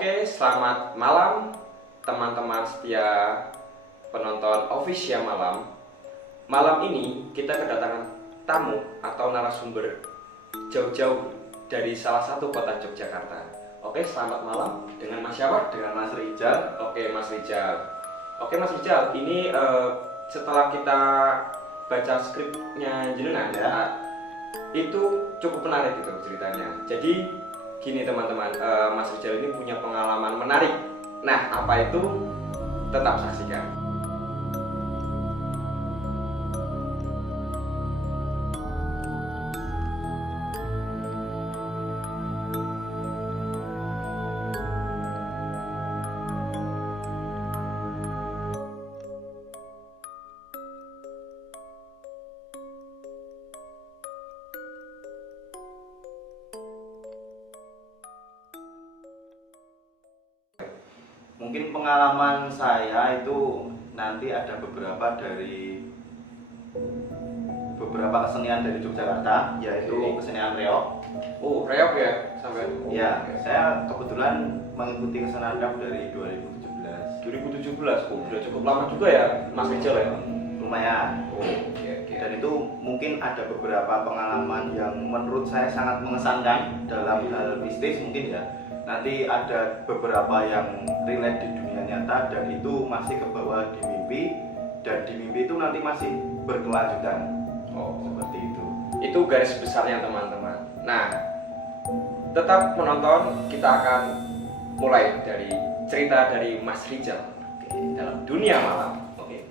Oke, selamat malam teman-teman setia penonton Official Malam. Malam ini kita kedatangan tamu atau narasumber jauh-jauh dari salah satu kota Yogyakarta. Oke, selamat malam dengan Mas siapa? Dengan Mas Rijal. Oke, Mas Rijal. Oke, Mas Rijal, ini setelah kita baca skripnya jenengan ya, itu cukup menarik gitu ceritanya. Jadi gini teman-teman, Mas Rijal ini punya pengalaman menarik. Nah, apa itu? Tetap saksikan. Mungkin pengalaman saya itu nanti ada beberapa kesenian dari Yogyakarta, yaitu kesenian reog. Oh, reog ya sampai. Ya, saya kebetulan mengikuti kesenian reog dari 2017. 2017, oh, udah cukup lama juga ya Mas Rijal ya? Lumayan. Oh, oke. Dan itu mungkin ada beberapa pengalaman yang menurut saya sangat mengesankan dalam hal mistis mungkin ya. Nanti ada beberapa yang relate di dunia nyata dan itu masih kebawa di mimpi, dan di mimpi itu nanti masih berkelanjutan. Oh, seperti itu. Itu garis besarnya teman-teman. Nah, tetap menonton, kita akan mulai dari cerita dari Mas Rijal dalam dunia malam. Oke.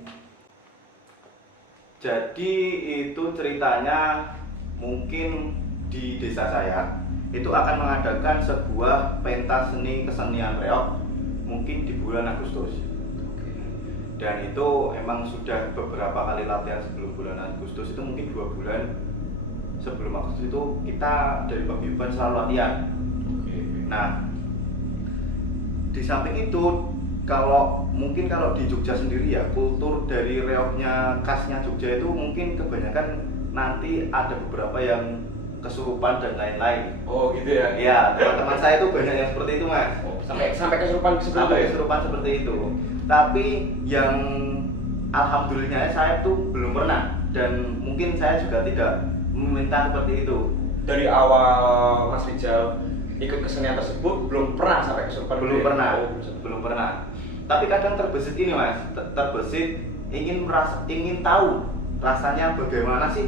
Jadi itu ceritanya mungkin di desa saya itu akan mengadakan sebuah pentas seni kesenian reog mungkin di bulan Agustus. Dan itu emang sudah beberapa kali latihan sebelum bulan Agustus, itu mungkin 2 bulan sebelum Agustus itu kita dari paguyuban selalu latihan. Nah, di samping itu kalau di Jogja sendiri ya, kultur dari reognya khasnya Jogja itu mungkin kebanyakan nanti ada beberapa yang kesurupan dan lain-lain. Oh gitu ya? Iya, teman-teman saya itu banyak yang seperti itu Mas. Oh, sampai kesurupan Sampai kesurupan seperti itu. Tapi yang alhamdulillahnya saya tuh belum pernah, dan mungkin saya juga tidak meminta seperti itu. Dari awal Mas Rijal ikut kesenian tersebut belum pernah sampai kesurupan? Belum pernah. Belum pernah. Tapi kadang terbesit ini Mas, terbesit ingin tahu rasanya bagaimana sih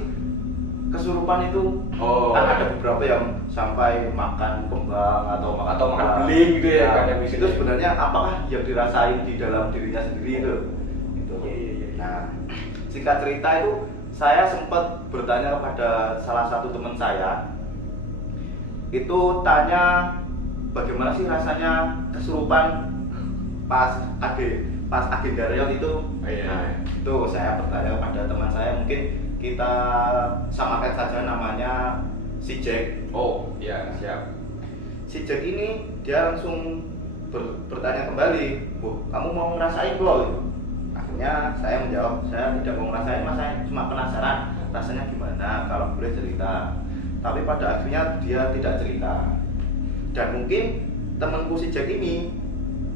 kesurupan itu. Kan ada beberapa yang sampai makan kembang atau makan beling gitu ya, kan yang itu sebenarnya apakah yang dirasain di dalam dirinya sendiri itu gitu. Nah, singkat cerita itu saya sempat bertanya kepada salah satu teman saya, itu tanya bagaimana sih rasanya kesurupan pas agenda reog itu. Nah, itu saya bertanya kepada teman saya, mungkin kita samakan saja namanya si Jack. Oh iya, siap. Si Jack ini dia langsung bertanya kembali, "Bu, kamu mau ngerasain belum?" Gitu. Akhirnya saya menjawab, saya tidak mau ngerasain Mas, saya cuma penasaran rasanya gimana, kalau boleh cerita. Tapi pada akhirnya dia tidak cerita. Dan mungkin temanku si Jack ini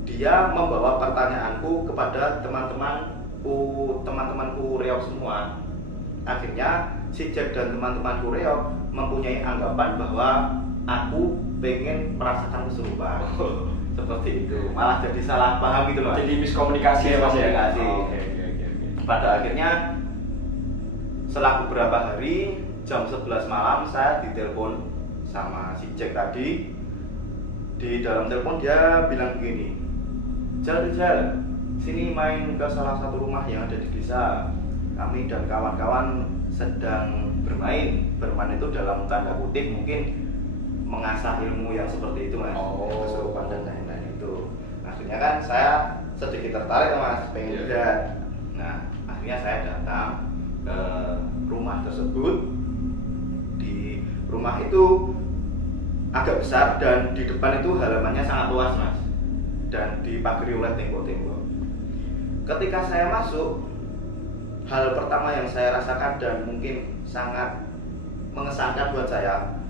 dia membawa pertanyaanku kepada teman-temanku reog semua. Akhirnya si Jack dan teman-temanku reog mempunyai anggapan bahwa aku pengen merasakan kesurupan. Seperti itu. Malah jadi salah paham gitu loh. Jadi miskomunikasi ya Mas ya? Oke. Pada akhirnya setelah beberapa hari, jam 11 malam saya ditelepon sama si Jack tadi. Di dalam telepon dia bilang begini, Rijal, sini main ke salah satu rumah yang ada di desa. Kami dan kawan-kawan sedang bermain itu dalam tanda kutip mungkin mengasah ilmu yang seperti itu Mas. Kesurupan dan lain-lain itu. Akhirnya kan saya sedikit tertarik Mas, pengen lihat. Nah, akhirnya saya datang ke rumah tersebut. Di rumah itu agak besar dan di depan itu halamannya sangat luas Mas, dan dipagari oleh tembok-tembok. Ketika saya masuk, hal pertama yang saya rasakan dan mungkin sangat mengesankan buat saya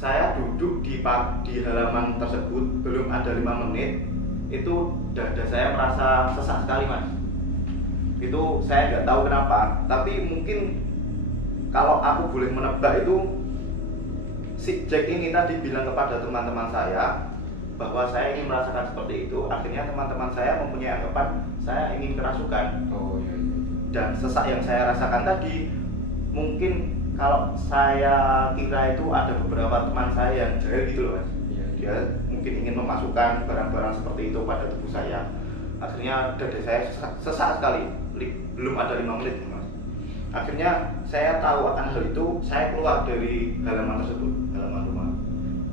saya duduk di halaman tersebut belum ada 5 menit, itu dada saya merasa sesak sekali mas. Itu saya nggak tahu kenapa, tapi mungkin kalau aku boleh menebak itu si Jack ini tadi bilang kepada teman-teman saya bahwa saya ingin merasakan seperti itu. Akhirnya teman-teman saya mempunyai anggapan saya ingin kerasukan. Oh iya. Dan sesak yang saya rasakan tadi mungkin kalau saya kira itu ada beberapa teman saya yang jahil gitu loh mas. Iya. Dia mungkin ingin memasukkan barang-barang seperti itu pada tubuh saya. Akhirnya dada saya sesak sekali, belum ada 5 menit mas. Akhirnya saya tahu akan hal itu, saya keluar dari halaman tersebut, halaman rumah,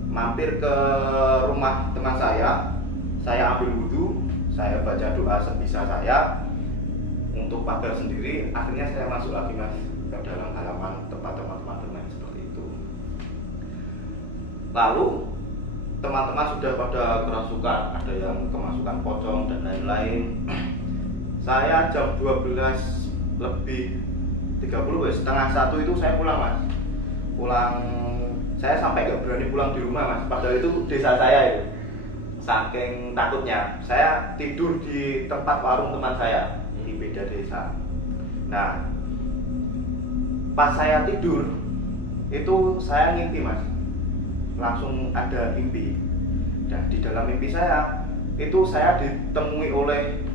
mampir ke rumah teman saya ambil wudhu, saya baca doa sebisa saya untuk pagar sendiri. Akhirnya saya masuk lagi mas ke dalam halaman tempat teman-teman bermain seperti itu. Lalu teman-teman sudah pada kerasukan, ada yang kemasukan pocong dan lain-lain. Saya jam 12 lebih 30 setengah 1 itu saya pulang mas. Saya sampai nggak berani pulang di rumah mas, padahal itu desa saya itu. Saking takutnya, saya tidur di tempat warung teman saya di beda desa. Nah, pas saya tidur itu saya ngimpi mas, langsung ada mimpi. Dan di dalam mimpi saya itu saya ditemui oleh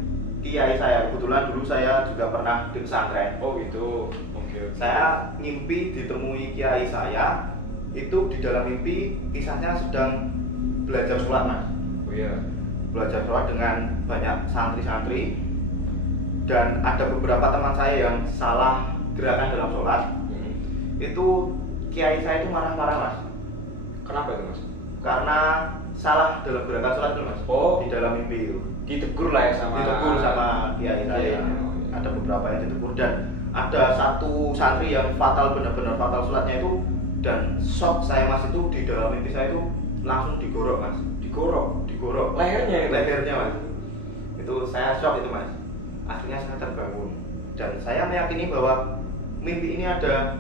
kiai saya. Kebetulan dulu saya juga pernah di pesantren. Oh gitu. Oke. Saya ngimpi ditemui kiai saya, itu di dalam mimpi kisahnya sedang belajar sholat mas. Oh iya. Belajar sholat dengan banyak santri-santri, dan ada beberapa teman saya yang salah gerakan dalam sholat. Itu kiai saya itu marah-marah mas. Kenapa itu mas? Karena salah dalam gerakan sholat itu mas. Oh. Di dalam mimpi itu Ditegur lah ya sama. ditegur sama kiai saya. Ada beberapa yang ditegur, dan ada satu santri yang fatal, benar-benar fatal sholatnya itu. Dan shock saya mas, itu di dalam mimpi saya itu langsung digorok mas. Digorok lehernya mas. Itu saya shock itu mas. Akhirnya saya terbangun, dan saya meyakini bahwa mimpi ini ada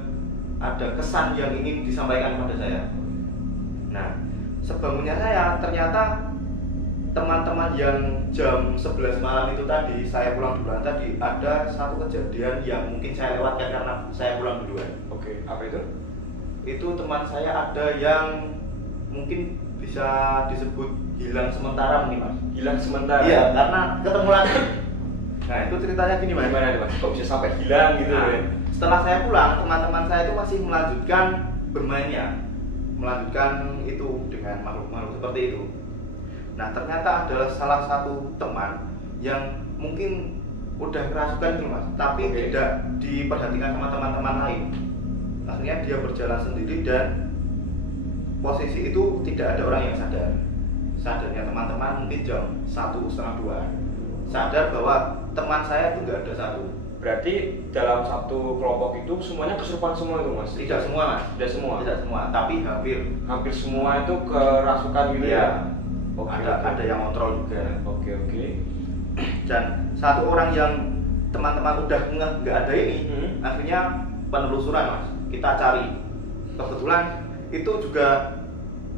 kesan yang ingin disampaikan kepada saya. Nah, sebangunnya saya ternyata teman-teman yang jam 11 malam itu tadi, saya pulang duluan tadi, ada satu kejadian yang mungkin saya lewatkan karena saya pulang duluan. Oke, apa itu? Itu teman saya ada yang mungkin bisa disebut hilang sementara mungkin mas. Hilang sementara? Iya, karena ketemu lagi. Nah itu ceritanya gini mas. Gimana nih mas? Kok bisa sampai hilang gitu Nah, ya? setelah saya pulang, teman-teman saya itu masih melanjutkan bermainnya, melanjutkan itu dengan makhluk-makhluk seperti itu. Nah ternyata adalah salah satu teman yang mungkin udah kerasukan gitu mas, tapi tidak diperhatikan sama teman-teman lain. Akhirnya dia berjalan sendiri, dan posisi itu tidak ada orang yang sadar. Sadarnya teman-teman mungkin jam 1, setengah 2. Sadar bahwa teman saya itu nggak ada satu. Berarti dalam satu kelompok itu semuanya kesurupan semua itu mas? Tidak semua mas. Tidak semua, tapi hampir semua itu kerasukan gitu ya? Oke, ada yang kontrol juga. Oke. Dan satu orang yang teman-teman udah nggak ada ini, akhirnya penelusuran mas, kita cari. Kebetulan itu juga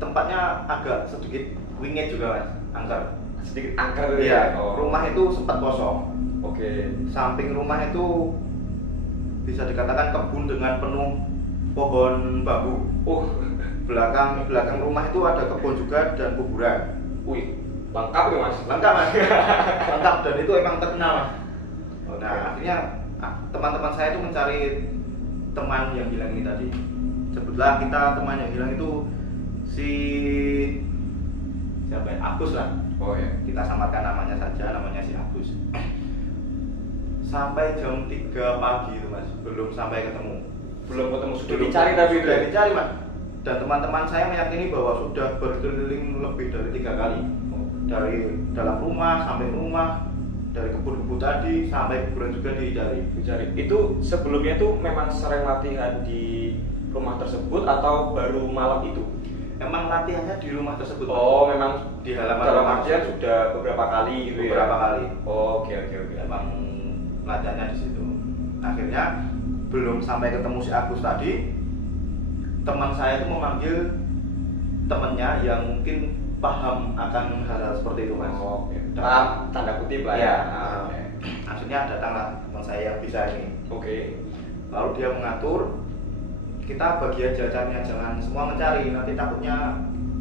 tempatnya agak sedikit wingit juga mas, angker. Sedikit angker Iya. ya? Oh. Rumah itu sempat kosong. Oke. Samping rumah itu bisa dikatakan kebun dengan penuh pohon bambu. Belakang rumah itu ada kebun juga dan kuburan. Wih, lengkap ya mas? Lengkap mas. Lengkap, dan itu emang terkenal mas. Nah akhirnya teman-teman saya itu mencari teman yang hilang ini tadi. Sebutlah kita teman yang hilang itu si siapa ya? Agus lah. Oh ya. Kita samarkan namanya saja, namanya si Agus. Sampai jam 3 pagi itu mas, belum sampai ketemu. Belum ketemu, sudah dicari tapi sudah dicari mas. Dan teman-teman saya meyakini bahwa sudah berkeliling lebih dari 3 kali. Dari dalam rumah, samping rumah, dari kebun-kebun tadi sampai kuburan juga dicari. Itu sebelumnya tuh memang sering latihan di rumah tersebut atau baru malam itu? Emang latihannya di rumah tersebut. Oh, memang di halaman dalam rumah artian tersebut. sudah beberapa kali gitu ya? Beberapa kali. Oh, oke. Emang latihannya di situ. Akhirnya belum sampai ketemu si Agus tadi, teman saya itu memanggil temennya yang mungkin paham akan hal-hal seperti itu mas. Oh, oke. Tanda kutip lah ya. Iya. Oke. Akhirnya datanglah teman saya yang bisa ini. Oke. Lalu dia mengatur, kita bagi aja caranya, jangan semua mencari, nanti takutnya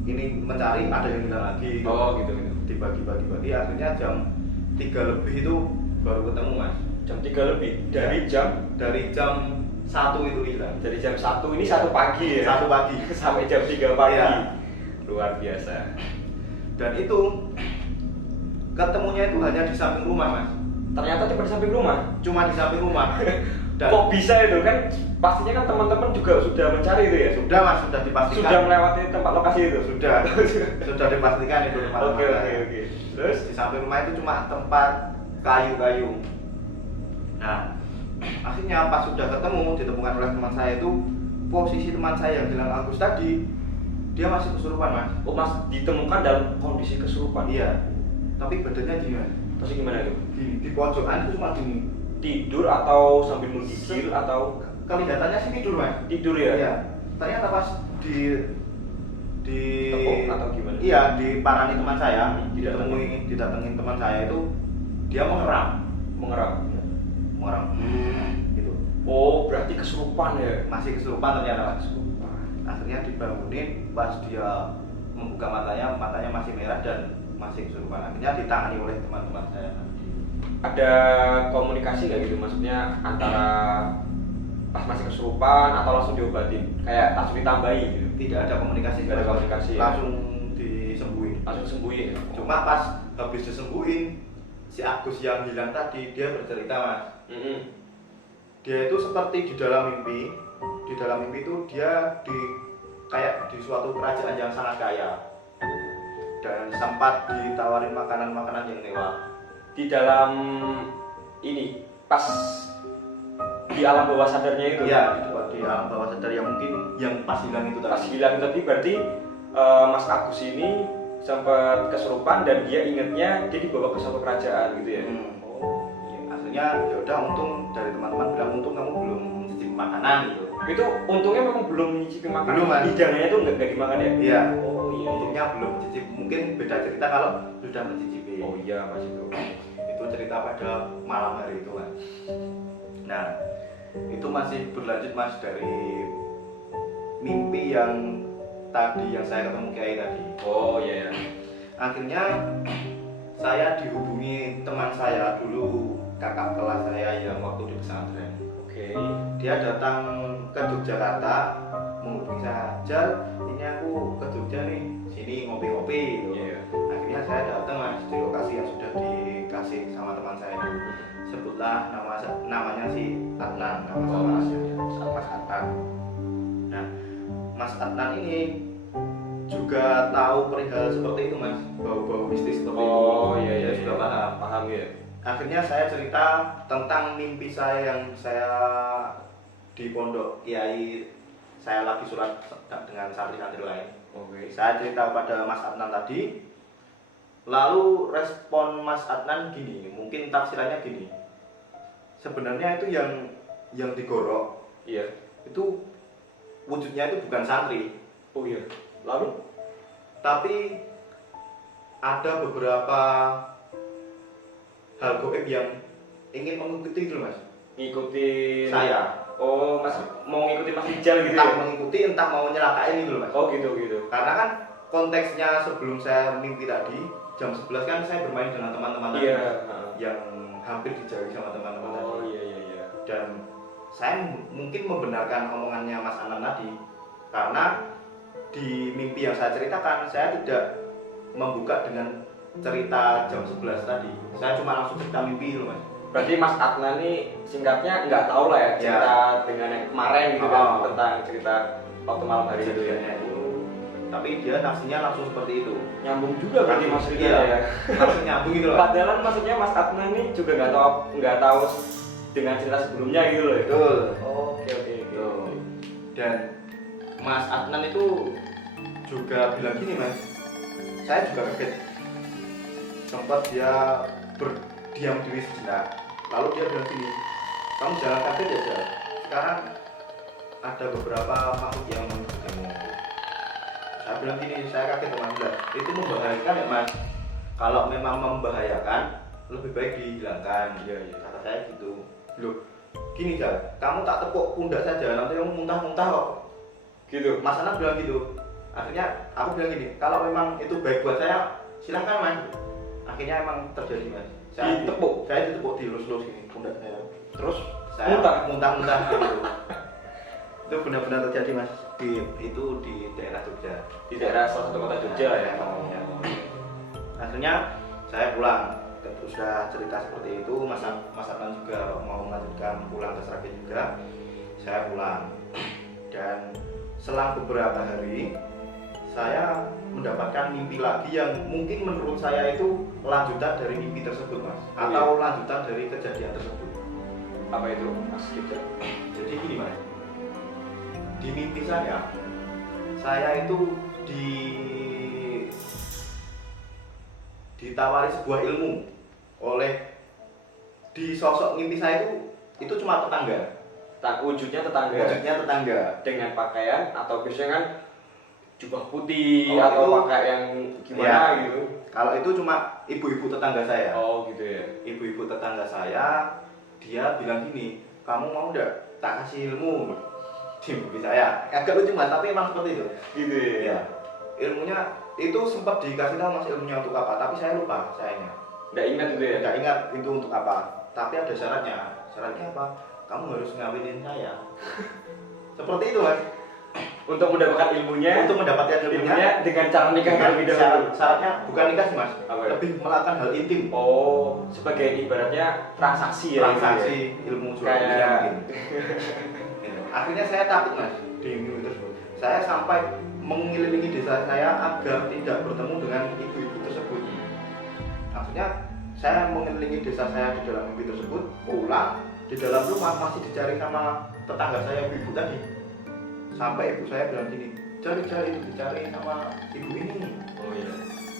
ini mencari ada yang hilang lagi. Oh gitu. Dibagi-bagi, akhirnya jam 3 lebih itu baru ketemu mas. Jam 3 lebih dari jam 1 itu hilang. Dari jam 1 ini 1 pagi ya. 1 pagi Sampai jam 3 pagi. Iya. Luar biasa. Dan itu ketemunya itu hanya di samping rumah mas. Ternyata cuma di samping rumah. Cuma di samping rumah. Dan kok bisa itu kan? Pastinya kan teman-teman juga sudah mencari itu ya. sudah mas, sudah dipastikan. Sudah melewati tempat lokasi itu. Sudah dipastikan itu tempat. Oke. Terus di samping rumah itu cuma tempat kayu-kayu. Nah, akhirnya pas sudah ketemu ditemukan oleh teman saya itu, posisi teman saya yang bilang Agus tadi, dia masih kesurupan mas. oh mas ditemukan dalam kondisi kesurupan. Iya. Tapi badannya gimana? Terus gimana itu? Gini, di pojokan itu cuma gini. Tidur atau sambil menggigil atau Kelihatannya sih tidur mas. tidur ya? Iya. Ternyata pas di Tepuk atau gimana? Iya, diparani teman saya, Didatengin. didatengin teman saya itu, dia mengeram. Mengerang. Gitu. Oh berarti kesurupan ya? Masih kesurupan ternyata mas. Kesurupan. Akhirnya dibangunin, pas dia membuka matanya masih merah dan masih kesurupan. Akhirnya ditangani oleh teman-teman saya. Ada komunikasi nggak gitu, maksudnya antara pas masih kesurupan atau langsung diobatin, kayak langsung ditambahi gitu? Tidak ada komunikasi, Nggak ada komunikasi ya? langsung disembuhin. Langsung sembuhin. Cuma pas habis disembuhin, si Agus yang hilang tadi dia bercerita mas. Dia itu seperti di dalam mimpi. Di dalam mimpi itu dia kayak di suatu kerajaan yang sangat kaya dan sempat ditawarin makanan-makanan yang mewah. Di dalam ini pas di alam bawah sadarnya itu. Iya, di alam bawah sadar yang mungkin yang pas hilang itu Pas tadi. hilang tadi berarti Mas Agus ini sempat kesurupan dan dia ingetnya dia dibawa ke suatu kerajaan gitu ya. Oh iya. Akhirnya ya udah, untung dari teman-teman bilang untung kamu belum mencicipi makanan gitu. Itu untungnya memang belum mencicipi makanan. Belum, Mas. Hidangannya tuh nggak dimakan ya? Iya. Oh iya. Untungnya belum mencicipi. Mungkin beda cerita kalau sudah mencicipi. Oh iya mas itu. Itu cerita pada malam hari itu kan. Nah, itu masih berlanjut mas dari mimpi yang tadi yang saya ketemu Kiai tadi. Oh iya. Akhirnya saya dihubungi teman saya dulu, kakak kelas saya yang waktu di pesantren. Oke. Dia datang ke Yogyakarta menghubungi saya, Jal, ini aku ke Jogja nih, sini ngopi-ngopi gitu. Iya. Akhirnya saya datang mas di lokasi yang sudah dikasih sama teman saya itu. Sebutlah namanya si Adnan, nama samaranya Mas Adnan. Nah, Mas Adnan ini juga tahu perihal seperti itu mas, bau-bau mistis seperti itu. Oh iya. Dia sudah paham. Paham ya. Akhirnya saya cerita tentang mimpi saya yang saya di pondok Kiai, saya lagi surat dengan santri-santri lain. Oke. Saya cerita kepada Mas Adnan tadi. Lalu respon Mas Adnan gini, mungkin tafsirannya gini. Sebenarnya itu yang digorok Iya. itu wujudnya itu bukan santri, Oh iya. Lalu? tapi ada beberapa hal goib yang ingin mengikuti itu mas. Ngikutin Saya Oh mas mau ngikutin Mas Rijal gitu entah ya? mengikuti entah mau nyelakain itu mas. Oh gitu. Karena kan konteksnya sebelum saya mimpi tadi jam 11 kan saya bermain dengan teman-teman tadi, Iya. Mas, yang hampir dijauhi sama teman-teman Oh tadi. iya. Dan saya mungkin membenarkan omongannya Mas Anan tadi, karena di mimpi yang saya ceritakan saya tidak membuka dengan cerita jam 11 tadi. Saya cuma langsung cerita mimpi itu mas. Berarti Mas Adnan ini singkatnya nggak tahu lah ya cerita dengan yang kemarin gitu kan, tentang cerita waktu malam hari itu ya. Tapi dia nafsinya langsung seperti itu. Nyambung juga berarti Mas Rijal Iya, ya. langsung nyambung gitu loh. Padahal maksudnya Mas Adnan ini juga nggak tahu dengan cerita sebelumnya gitu loh. Betul. Oke. Dan Mas Adnan itu juga bilang gini mas, saya juga kaget. Sempat dia berdiam diri sejenak, lalu dia bilang gini, kamu jangan kaget ya Jal. Sekarang ada beberapa makhluk yang menuju kamu. Saya bilang gini, saya kaget teman bilang, itu membahayakan ya mas. Kalau memang membahayakan, lebih baik dihilangkan. Iya. Kata saya gitu. Loh, gini Jal, kamu tak tepuk pundak saja, nanti kamu muntah-muntah kok. Gitu. Mas Anang bilang gitu. Akhirnya aku bilang gini, kalau memang itu baik buat saya, silahkan mas. Akhirnya emang terjadi mas. Saya Ditepuk? Saya ditepuk, dilus-lus gini pundak saya. Terus Saya muntah? muntah-muntah gitu. Itu benar-benar terjadi mas. Itu di daerah Jogja. Di daerah salah satu kota Jogja ya. Ya. Akhirnya saya pulang. Sudah cerita seperti itu, Mas Adnan juga mau melanjutkan pulang ke Sragen juga. Saya pulang dan selang beberapa hari saya mendapatkan mimpi lagi yang mungkin menurut saya itu lanjutan dari mimpi tersebut mas, atau lanjutan dari kejadian tersebut. Apa itu Mas Gibson? Jadi gini mas, di mimpi saya itu ditawari sebuah ilmu oleh, di sosok mimpi saya itu cuma tetangga. Wujudnya tetangga. Wujudnya tetangga Dengan pakaian atau biasanya kan jubah putih Oh, atau itu- pakai yang gimana Ya. gitu. Kalau itu cuma ibu-ibu tetangga saya. Oh gitu ya. Ibu-ibu tetangga saya, dia bilang gini, kamu mau nggak tak kasih ilmu di mimpi saya. Agak lucu mas, tapi emang seperti itu. Gitu ya. Ya, ilmunya itu sempat dikasih tahu mas ilmunya untuk apa, tapi saya lupa sayangnya. Nggak ingat itu ya. Nggak ingat itu untuk apa. Tapi ada syaratnya. Syaratnya apa? Kamu harus ngawinin saya. Seperti itu mas. Untuk mendapatkan ilmunya. Untuk mendapatkan ilmunya Ilmunya dengan cara nikah terlebih dahulu. syaratnya bukan nikah sih mas, Apa ya? lebih melakukan hal intim. Oh, sebagai ibaratnya transaksi ya. Transaksi gitu ilmu ya? jual beli Kayak mungkin. Gitu. Akhirnya saya takut mas di mimpi tersebut. Saya sampai mengelilingi desa saya agar tidak bertemu dengan ibu-ibu tersebut. Maksudnya saya mengelilingi desa saya di dalam mimpi tersebut, pulang di dalam rumah masih dicari sama tetangga saya ibu tadi. Sampai ibu saya bilang gini, cari itu dicari sama ibu ini. Oh iya.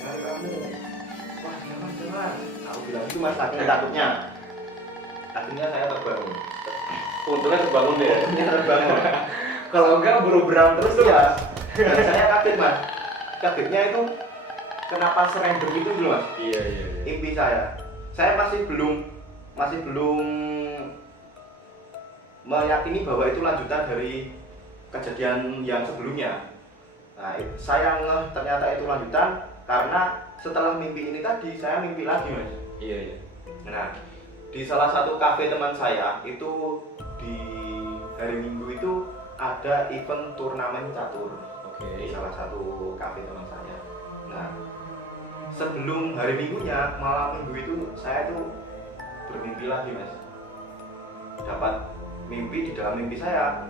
Nyari kamu. Wah jangan. Aku bilang itu mas, akhirnya takutnya. Akhirnya saya terbangun. Untungnya terbangun deh. Akhirnya terbangun. Kalau enggak berubah terus tuh. Iya. Dan saya kaget mas. Kagetnya itu kenapa serandom itu dulu mas? Iya. Mimpi saya. Saya masih belum meyakini bahwa itu lanjutan dari kejadian yang sebelumnya. Nah, saya ngeh ternyata itu lanjutan karena setelah mimpi ini tadi saya mimpi lagi mas. Iya. Nah, di salah satu kafe teman saya itu di hari Minggu itu ada event turnamen catur. Oke. Di salah satu kafe teman saya. Nah, sebelum hari Minggunya, malam Minggu itu saya tuh bermimpi lagi mas. Dapat mimpi, di dalam mimpi saya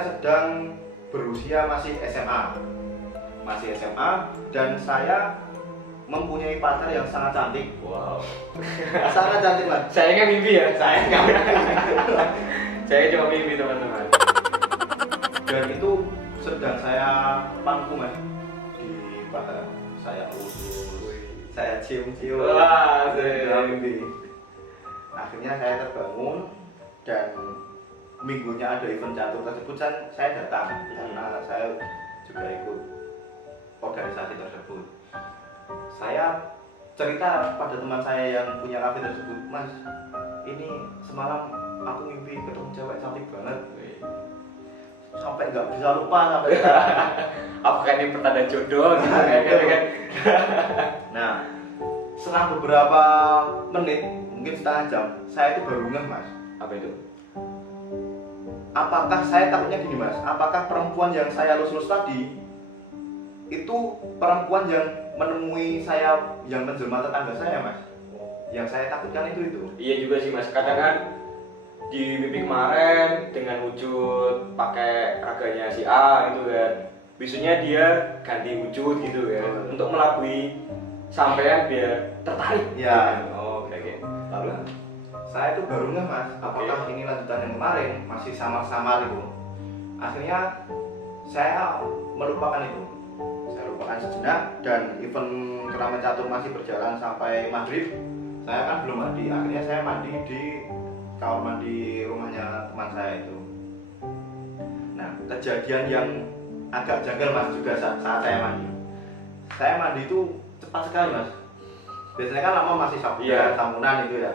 sedang berusia masih SMA dan saya mempunyai pacar yang sangat cantik. Wow. Sangat cantik mas. Sayangnya mimpi ya. Saya nggak Saya cuma mimpi teman-teman. dan itu sedang saya pangku mas di paha, saya urus, saya cium-cium Wah, di dalam mimpi. Akhirnya saya terbangun dan minggunya ada event catur tersebut, saya datang karena saya juga ikut organisasi tersebut. Saya cerita pada teman saya yang punya kafe tersebut, mas ini semalam aku mimpi ketemu cewek cantik banget, sampai nggak bisa lupa sampai sekarang. Apakah ini pertanda jodoh gitu kan? Nah, selang beberapa menit, mungkin setengah jam, saya itu baru ngeh mas. Apa itu? Apakah saya takutnya gini mas? Apakah perempuan yang saya lus-lus tadi itu perempuan yang menemui saya yang menjelma tetangga saya mas? Yang saya takutkan itu. Iya juga sih mas. Kadang kan di mimpi kemarin dengan wujud pakai raganya si A itu kan, besoknya dia ganti wujud gitu kan, untuk melabui sampean biar tertarik. Ya. Oh kayak gitu. Lalu saya itu baru ngeh mas, apakah ini lanjutan yang kemarin masih samar-samar itu. Akhirnya saya melupakan itu. Saya lupakan sejenak dan event turnamen catur masih berjalan sampai maghrib. Saya kan belum mandi, akhirnya saya mandi di kamar mandi rumahnya teman saya itu. Nah, kejadian yang agak janggal mas juga saat saya mandi. Saya mandi itu cepat sekali mas. Biasanya kan lama masih sabunan itu ya.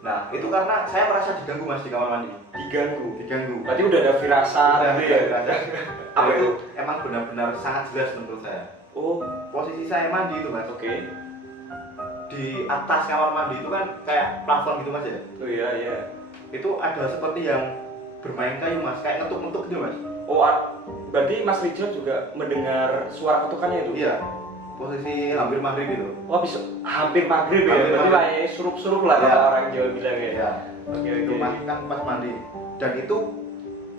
Nah itu karena saya merasa diganggu mas di kamar mandi. Diganggu. Berarti udah ada firasat gitu ya. Apa itu emang benar-benar sangat jelas menurut saya. Oh, posisi saya mandi itu mas. oke. Di atas kamar mandi itu kan kayak plafon gitu mas ya. Oh iya. Itu ada seperti yang bermain kayu mas, kayak ngetuk-ngetuk gitu mas. Oh, berarti Mas Rijal juga mendengar suara ketukannya itu? Iya, posisi hampir maghrib gitu. Oh, bisa hampir maghrib ya? Hampir Berarti maghrib. lah surup-surup lah Ya. kalau orang Jawa bilang ya? Ya, Oke. itu mas kan pas mandi. Dan itu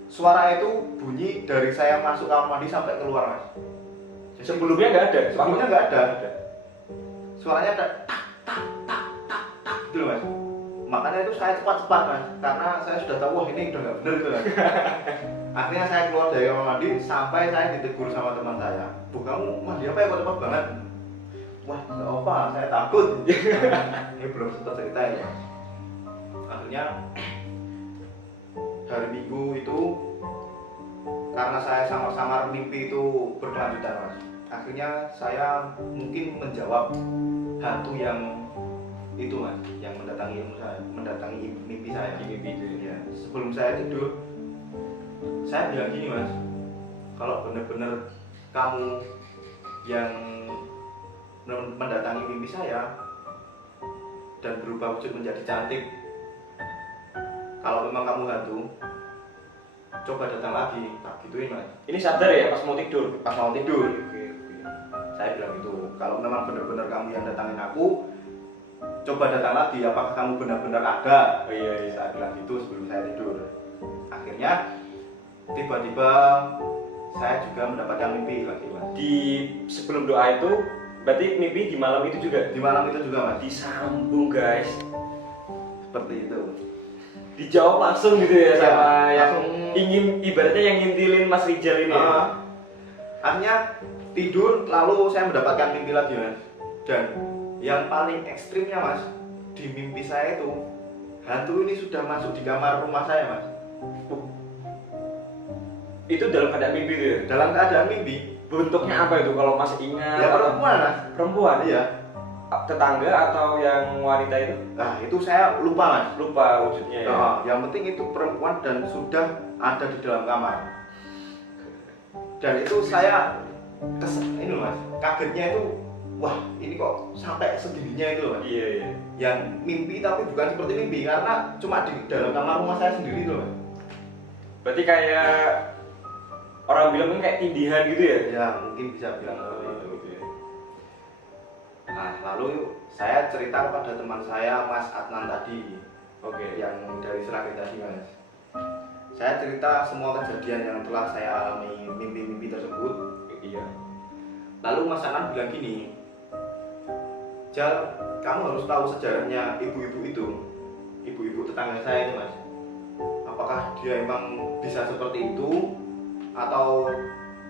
suara itu bunyi dari saya masuk kamar mandi sampai keluar mas. Jadi, Sebelumnya nggak ada? sebelumnya nggak ada. Suaranya ada tak gitu loh mas. Makanya itu saya cepat-cepat mas, karena saya sudah tahu wah ini udah nggak bener gitu mas. Akhirnya saya keluar dari kamar mandi sampai saya ditegur sama teman saya. Bu kamu mandi apa ya kok cepat banget? Wah nggak apa, saya takut. Ini belum sempat cerita ya mas. Akhirnya hari Minggu itu karena saya samar-samar mimpi itu berkelanjutan mas. Akhirnya saya mungkin menjawab hantu yang itu mas, yang mendatangi mimpi saya. Mimpi itu ya? Ya, sebelum saya tidur, saya bilang gini mas, kalau benar-benar kamu yang mendatangi mimpi saya dan berubah wujud menjadi cantik, kalau memang kamu hantu, coba datang lagi, tak gituin mas. Ini sadar ya pas mau tidur? Pas mau tidur, Oke. saya bilang gitu. Kalau memang benar-benar kamu yang datangin aku, coba datang lagi. Apakah kamu benar-benar ada? Oh iya. Saya bilang gitu sebelum saya tidur. Akhirnya tiba-tiba saya juga mendapatkan mimpi lagi mas. Di sebelum doa itu, berarti mimpi di malam itu juga? Di malam itu juga mas. Disambung guys. Seperti itu. Dijawab langsung gitu ya Ya, sama yang langsung. ingin, ibaratnya yang ngintilin Mas Rijal ini ya? Akhirnya tidur lalu saya mendapatkan mimpi lagi mas. Dan yang paling ekstrimnya mas, di mimpi saya itu hantu ini sudah masuk di kamar rumah saya mas. Itu dalam keadaan mimpi itu ya? Dalam keadaan mimpi. Bentuknya apa itu kalau masih ingat? Ya perempuan mas. Perempuan? Iya. Tetangga atau yang wanita itu? Nah itu saya lupa mas. Lupa wujudnya ya? Nah, yang penting itu perempuan dan sudah ada di dalam kamar. Dan itu saya ini loh mas, kagetnya itu, wah ini kok sampai segininya itu loh mas. Iya. Yang mimpi tapi bukan seperti mimpi karena cuma di dalam kamar rumah saya sendiri itu loh mas. Berarti kayak orang bilang kan kayak tindihan gitu ya? Ya mungkin bisa bilang seperti itu. Gitu ya. Nah lalu saya cerita kepada teman saya Mas Adnan tadi. Oke. Yang dari Seragen tadi mas. Saya cerita semua kejadian yang telah saya alami mimpi-mimpi tersebut. Iya. Lalu Mas Adnan bilang gini, Jal, kamu harus tahu sejarahnya ibu-ibu itu, ibu-ibu tetangga saya itu mas. Apakah dia emang bisa seperti itu, atau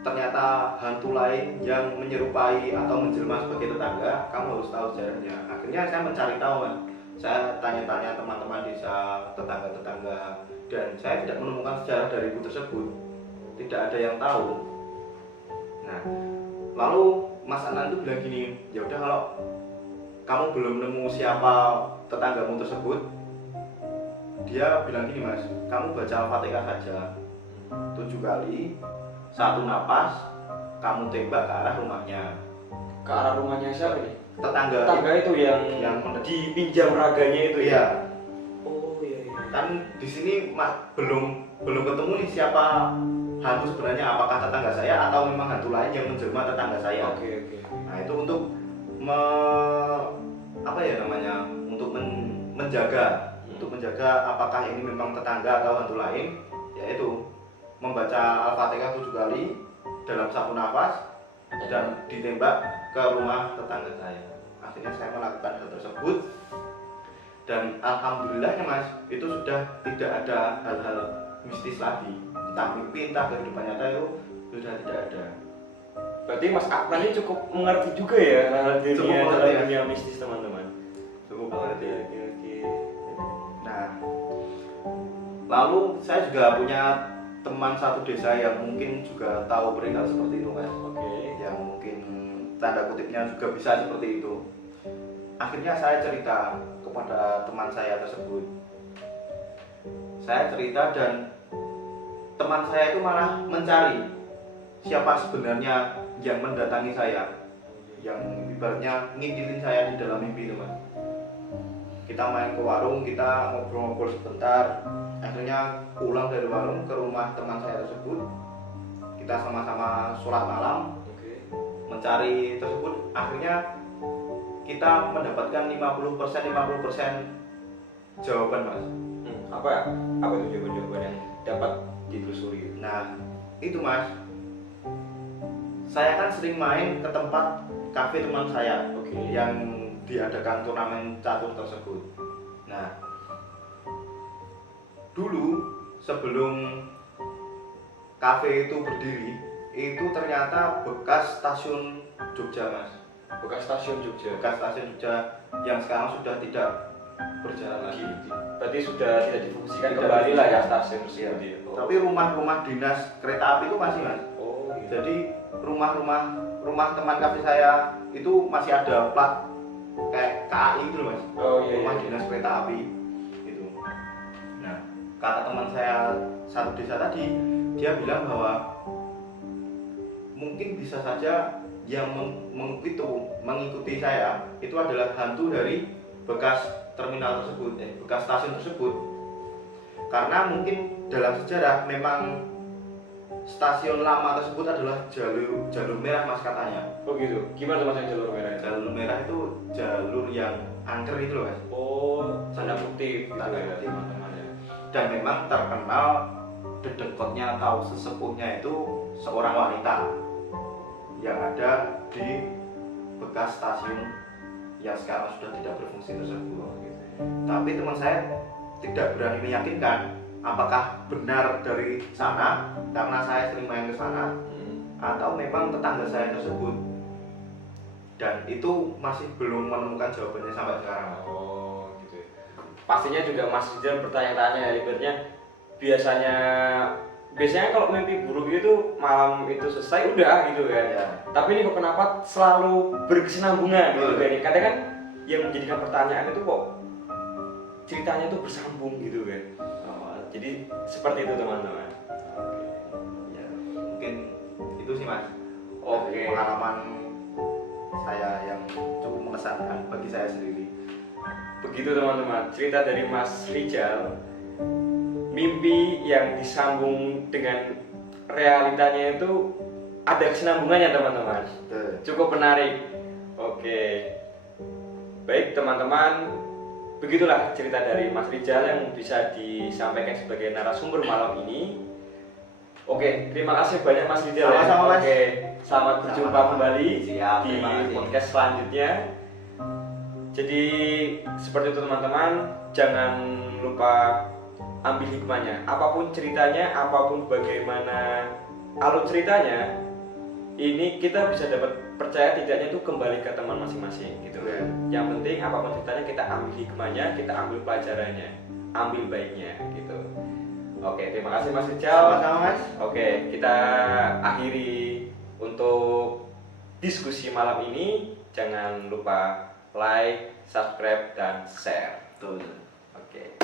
ternyata hantu lain yang menyerupai atau menjelma sebagai tetangga? Kamu harus tahu sejarahnya. Akhirnya saya mencari tahu mas. Saya tanya-tanya teman-teman desa, tetangga-tetangga, dan saya tidak menemukan sejarah dari ibu tersebut. Tidak ada yang tahu. Nah, lalu Mas Anan itu bilang gini, ya udah kalau kamu belum nemu siapa tetanggamu tersebut, dia bilang gini mas, kamu baca Al-Fatihah saja 7 kali, 1 napas, kamu tembak ke arah rumahnya. Ke arah rumahnya siapa nih? Tetangga itu yang dipinjam raganya itu ya? Iya. Oh iya. Kan di sini belum ketemu nih siapa hantu sebenarnya, apakah tetangga saya atau memang hantu lain yang menjelma tetangga saya. Oke. Nah itu untuk menjaga apakah ini memang tetangga atau hantu lain, yaitu membaca Al-Fatihah 7 kali dalam 1 nafas dan ditembak ke rumah tetangga saya. Akhirnya saya melakukan hal tersebut dan alhamdulillahnya mas, itu sudah tidak ada hal-hal mistis lagi, entah mimpi entah kehidupan nyata itu sudah tidak ada. Berarti Mas Adnan ini cukup mengerti juga ya hal dunia mistis teman-teman. Cukup mengerti. Oke. Nah, lalu saya juga punya teman satu desa yang mungkin juga tahu perihal seperti itu Mas. Oke. Yang mungkin tanda kutipnya juga bisa seperti itu. Akhirnya saya cerita kepada teman saya tersebut. Saya cerita dan teman saya itu malah mencari siapa sebenarnya yang mendatangi saya, yang ibaratnya ngintilin saya di dalam mimpi itu Mas. Kita main ke warung, kita ngobrol-ngobrol sebentar, akhirnya pulang dari warung ke rumah teman saya tersebut. Kita sama-sama sholat malam, mencari tersebut. Akhirnya kita mendapatkan 50% jawaban Mas. Apa itu jawaban-jawaban yang dapat ditelusuri? Nah itu Mas, saya kan sering main ke tempat kafe teman saya yang diadakan turnamen catur tersebut. Nah dulu sebelum kafe itu berdiri, itu ternyata bekas stasiun Jogja Mas. Bekas stasiun Jogja. Bekas stasiun Jogja yang sekarang sudah tidak berjalan lagi. Berarti sudah tidak difungsikan kembali lah ya stasiun tersebut. Ya. Tapi rumah-rumah dinas kereta api itu masih Mas. Oh, gitu. Jadi rumah teman kafe saya itu masih ada plat kayak KAI itu loh Mas. Oh iya. Rumah dinas kereta api itu. Nah, kata teman saya satu desa tadi, dia bilang bahwa mungkin bisa saja yang mengikuti saya itu adalah hantu dari bekas terminal tersebut, bekas stasiun tersebut. Karena mungkin dalam sejarah memang stasiun lama tersebut adalah jalur merah Mas katanya. Oh gitu. Gimana Mas yang jalur merah? Jalur merah itu jalur yang angker itu loh Mas. Oh, tanda kutip gitu Tanda ya kutip. teman-teman ya. Dan memang terkenal dedekotnya atau sesepuhnya itu seorang wanita yang ada di bekas stasiun yang sekarang sudah tidak berfungsi tersebut. Tapi teman saya tidak berani meyakinkan apakah benar dari sana karena saya sering main ke sana atau memang tetangga saya tersebut. Dan itu masih belum menemukan jawabannya sampai sekarang. Oh gitu. Pastinya juga Mas Rizal bertanya-tanya, ibaratnya biasanya kalau mimpi buruk itu malam itu selesai udah gitu kan. Ya. Tapi ini kok kenapa selalu berkesinambungan gitu kan? Kadang kan yang menjadikan pertanyaan itu kok ceritanya itu bersambung gitu kan. Jadi seperti itu teman-teman. Ya, mungkin itu sih Mas. Oke. Pengalaman saya yang cukup mengesankan bagi saya sendiri. Begitu teman-teman, cerita dari Mas Rizal. Mimpi yang disambung dengan realitanya itu ada kesinambungannya teman-teman. Cukup menarik. Oke. Baik teman-teman, begitulah cerita dari Mas Rizal yang bisa disampaikan sebagai narasumber malam ini. Oke, terima kasih banyak Mas Rizal. Sama-sama, Mas. Oke, selamat berjumpa Sama-sama. kembali Siap, di terima kasih. podcast selanjutnya. Jadi seperti itu teman-teman, jangan lupa ambil hikmahnya. Apapun ceritanya, apapun bagaimana alur ceritanya, ini kita bisa dapat percaya tidaknya itu kembali ke teman masing-masing gitu kan. Yang penting apapun ceritanya kita ambil hikmahnya, kita ambil pelajarannya, ambil baiknya gitu. Oke, terima kasih Mas Rizal. Sama-sama Mas. Oke, kita akhiri untuk diskusi malam ini. Jangan lupa like, subscribe, dan share. Betul. Oke.